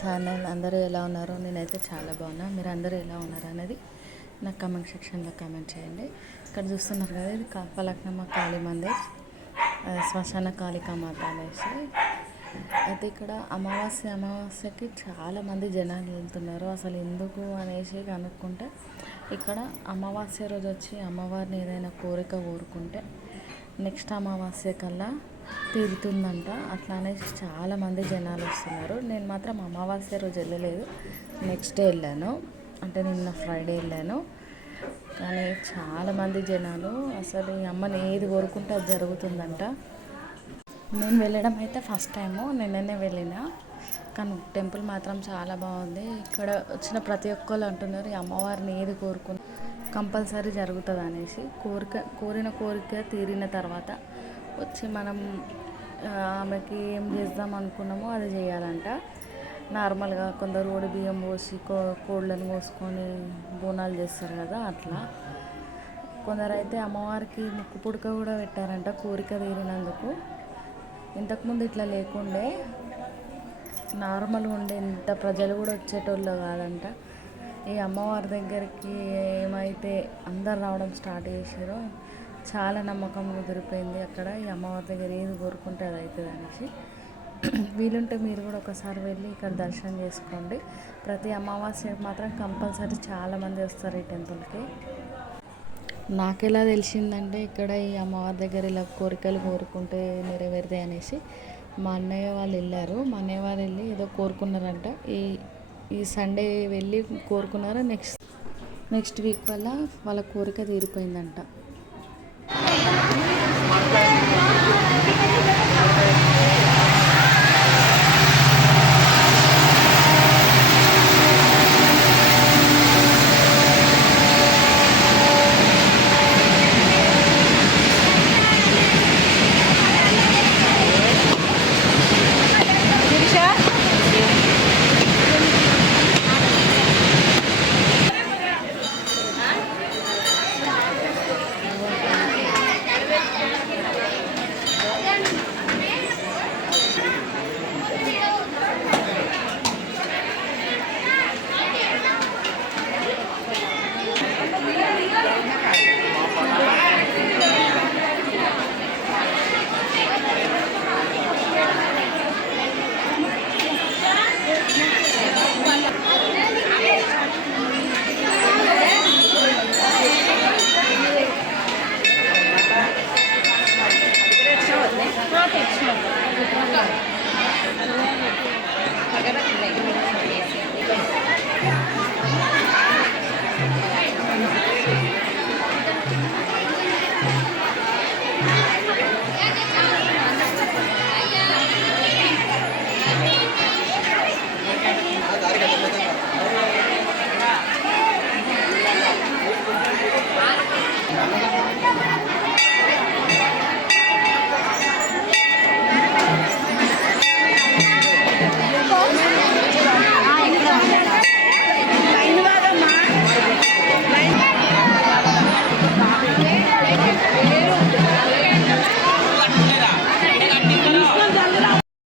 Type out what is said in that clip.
Channel. అందరూ ఎలా ఉన్నారు? నేనైతే చాలా బాగున్నా. మీరు అందరూ ఎలా ఉన్నారు అనేది నాకు కామెంట్ సెక్షన్లో కామెంట్ చేయండి. ఇక్కడ చూస్తున్నారు కదా, ఇది ఫలక్నమా కాళీ మందిర్, శ్మశాన కాళికా మాత అనేసి. అయితే ఇక్కడ అమావాస్యకి చాలామంది జనాలు వెళ్తున్నారు. అసలు ఎందుకు అనేసి కనుక్కుంటే, ఇక్కడ అమావాస్య రోజు వచ్చి అమ్మవారిని ఏదైనా కోరిక కోరుకుంటే నెక్స్ట్ అమావాస్య కల్లా తీరుతుందంట. అట్లా అనేసి చాలామంది జనాలు వస్తున్నారు. నేను మాత్రం అమావాస్య రోజు వెళ్ళలేదు, నెక్స్ట్ డే వెళ్ళాను, అంటే నిన్న ఫ్రైడే వెళ్ళాను. కానీ చాలామంది జనాలు, అసలు ఈ అమ్మని ఏది కోరుకుంటే అది జరుగుతుందంట. నేను వెళ్ళడం అయితే ఫస్ట్ టైము, నిన్ననే వెళ్ళిన. కానీ టెంపుల్ మాత్రం చాలా బాగుంది. ఇక్కడ వచ్చిన ప్రతి ఒక్కరు అంటున్నారు ఈ అమ్మవారిని ఏది కోరుకుని కంపల్సరీ జరుగుతుంది అనేసి. కోరిన కోరిక తీరిన తర్వాత వచ్చి మనం ఆమెకి ఏం చేద్దాం అనుకున్నామో అది చేయాలంట. నార్మల్గా కొందరు ఓడి బియ్యం పోసి కోళ్ళను కోసుకొని బోనాలు చేస్తారు కదా, అట్లా. కొందరు అయితే అమ్మవారికి ముక్కు పుడక కూడా పెట్టారంట కోరిక తీరినందుకు. ఇంతకుముందు ఇట్లా లేకుండే, నార్మల్గా ఉండే, ఇంత ప్రజలు కూడా వచ్చేటోళ్ళు కాదంట. ఈ అమ్మవారి దగ్గరికి ఏమైతే అందరు రావడం స్టార్ట్ చేశారో చాలా నమ్మకం కుదిరిపోయింది అక్కడ. ఈ అమ్మవారి దగ్గర ఏది కోరుకుంటే అది అవుతుంది అనేసి. వీలుంటే మీరు కూడా ఒకసారి వెళ్ళి ఇక్కడ దర్శనం చేసుకోండి. ప్రతి అమావాస్యకి మాత్రం కంపల్సరీ చాలామంది వస్తారు ఈ టెంపుల్కి. నాకెలా తెలిసిందంటే, ఇక్కడ ఈ అమ్మవారి దగ్గర ఇలా కోరికలు కోరుకుంటే నెరవేరుతాయి అనేసి మా అన్నయ్య వాళ్ళు వెళ్ళారు. మా అన్నయ్య వాళ్ళు వెళ్ళి ఏదో కోరుకున్నారంట. ఈ సండే వెళ్ళి కోరుకున్నారు. నెక్స్ట్ వీక్ వల్ల వాళ్ళ కోరిక తీరిపోయిందంట.